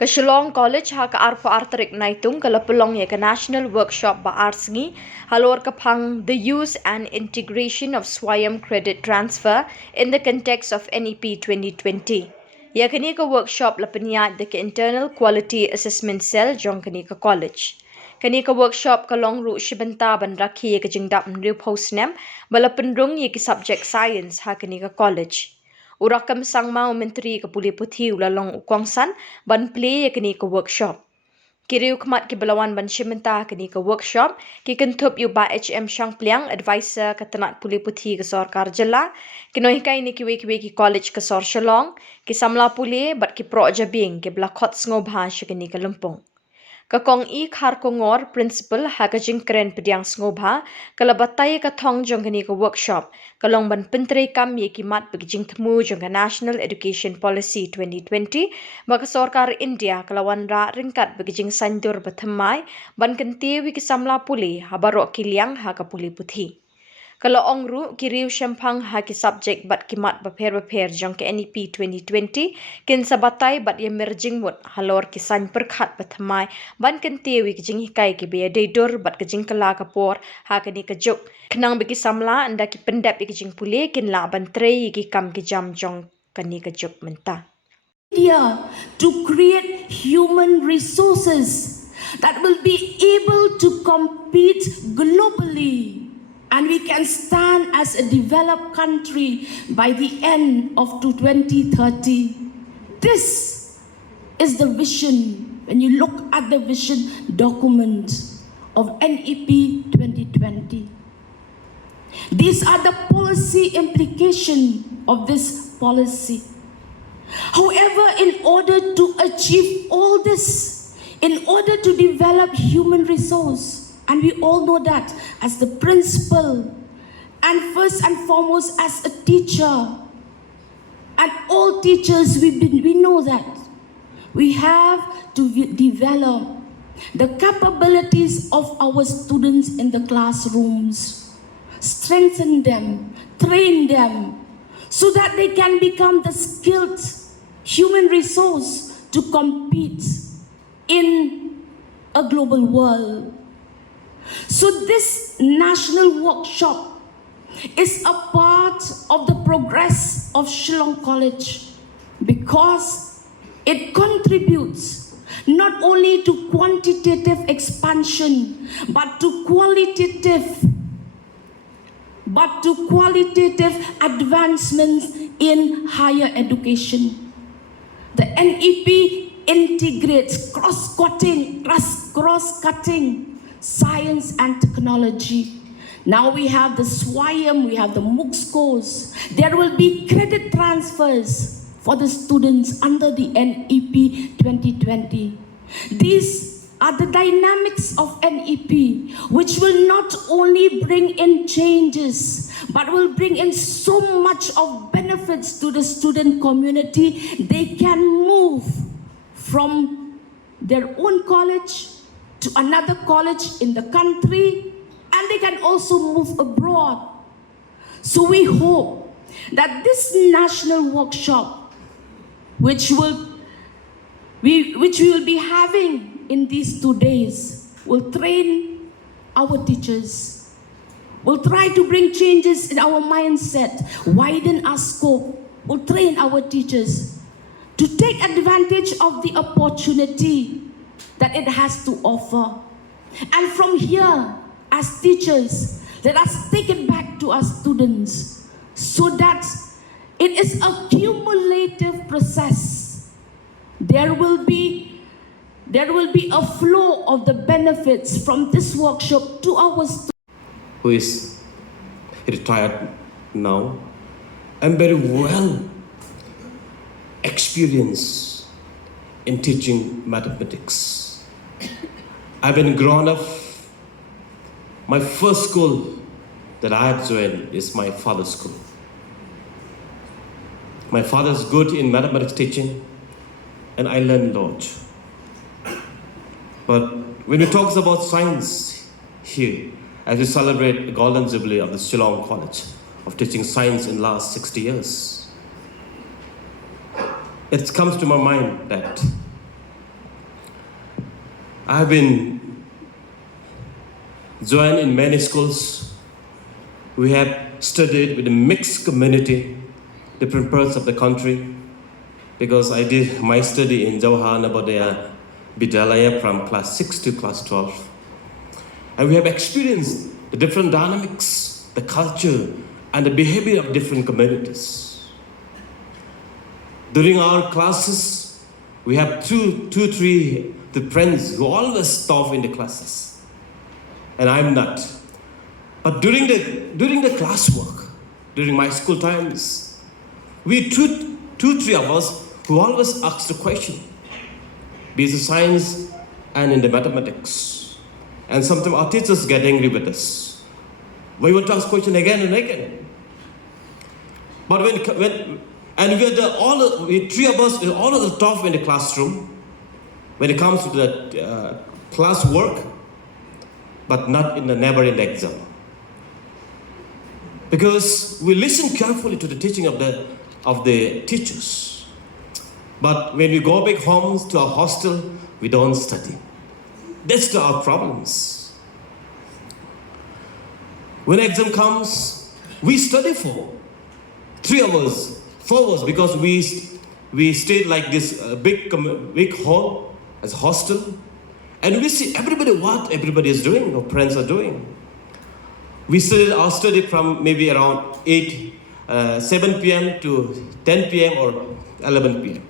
Ka Shillong College ha ka arpa tarik Naitung ka lapulong ya ka national workshop ba sngi halor ka phang the use and integration of Swayam credit transfer in the context of NEP 2020. Ya kani ka workshop la pyniaid the Internal Quality Accessment Cell jong kani ka college. Kani ka workshop ka long ru shibynta ban rakhe ka jingdap riewkhmat snem bala pynrung ye ki subject science ha kani ka college. Rakam Sangma Myntri ka Pule Puthi ulalong kongsan ban Plie kini ka workshop. Ki riewkhmat ki balawan ban shibynta kini ka workshop ki kynthup Bah H M Shangpliang advisor ka Tnat Pule Puthi ka sarkar Jylla ki nohikai ni ki college ka sor Shillong ki Samla Pule bat ki pro jabing ki blakot ngobha kini ka lumpong. Kakong I khar kongor principal ha ka jingkren pediang ngobha kalabatay ka thong jong kani ka workshop kalong ban Myntri kam ye ki mat big jingtmu jong ka National Education Policy 2020 maka sarkar India kalawan ra ringkat big jing sandur bathamai ban kantewi ki Samla Pule habaro ki liang ha ka Pule Puthi. Kalau ongru ki riu shampang ha ki subject bat ki mat bapher jong ke NEP 2020 kin sabatai bat ye merjing mut halor ki san perkhat bathamai ban kan tewi ki jing hikai ki be deidur bat ki jing kala kapor ha ka ni ka juk kenang be ki Samla anda ki pendap ki jing Pule kin la ban trei ki kam ki jam jong ka ni ka juk menta. India to create human resources that will be able to compete globally. And we can stand as a developed country by the end of 2030. This is the vision when you look at the vision document of NEP 2020. These are the policy implications of this policy. However, in order to achieve all this, in order to develop human resource, and we all know that as the principal, and first and foremost as a teacher, and all teachers, we know that we have to develop the capabilities of our students in the classrooms, strengthen them, train them, so that they can become the skilled human resource to compete in a global world. So this national workshop is a part of the progress of Shillong College because it contributes not only to quantitative expansion but to qualitative advancements in higher education. The NEP integrates cross-cutting science and technology. Now we have the Swayam, we have the MOOC scores. There will be credit transfers for the students under the NEP 2020. These are the dynamics of NEP, which will not only bring in changes, but will bring in so much of benefits to the student community. They can move from their own college to another college in the country, and they can also move abroad. So we hope that this national workshop, which we will be having in these 2 days, will train our teachers, will try to bring changes in our mindset, widen our scope, will train our teachers to take advantage of the opportunity that it has to offer. And from here, as teachers, let us take it back to our students so that it is a cumulative process. There will be a flow of the benefits from this workshop to our students. Who is retired now, I'm very well experienced in teaching mathematics. I've been grown up. My first school that I have joined is my father's school. My father's good in mathematics teaching, and I learned a lot. But when we talk about science here, as we celebrate the golden jubilee of the Shillong College of teaching science in the last 60 years, it comes to my mind that I've been joined in many schools. We have studied with a mixed community, different parts of the country, because I did my study in Jauhan Navodaya Vidyalaya from class 6 to class 12. And we have experienced the different dynamics, the culture, and the behavior of different communities. During our classes, we have three friends who always top in the classes, and I'm not. But during the classwork, during my school times, we three of us who always ask the question, be it science and in the mathematics. And sometimes our teachers get angry with us. We want to ask question again and again. But we three of us are all at the top in the classroom when it comes to the class work, but never in the exam. Because we listen carefully to the teaching of the teachers. But when we go back home to our hostel, we don't study. That's our problems. When exam comes, we study for 3 hours, 4 hours, because we stayed like this big hall as a hostel, and we see what everybody is doing, our friends are doing. We studied from maybe around 7 p.m. to 10 p.m. or 11 p.m.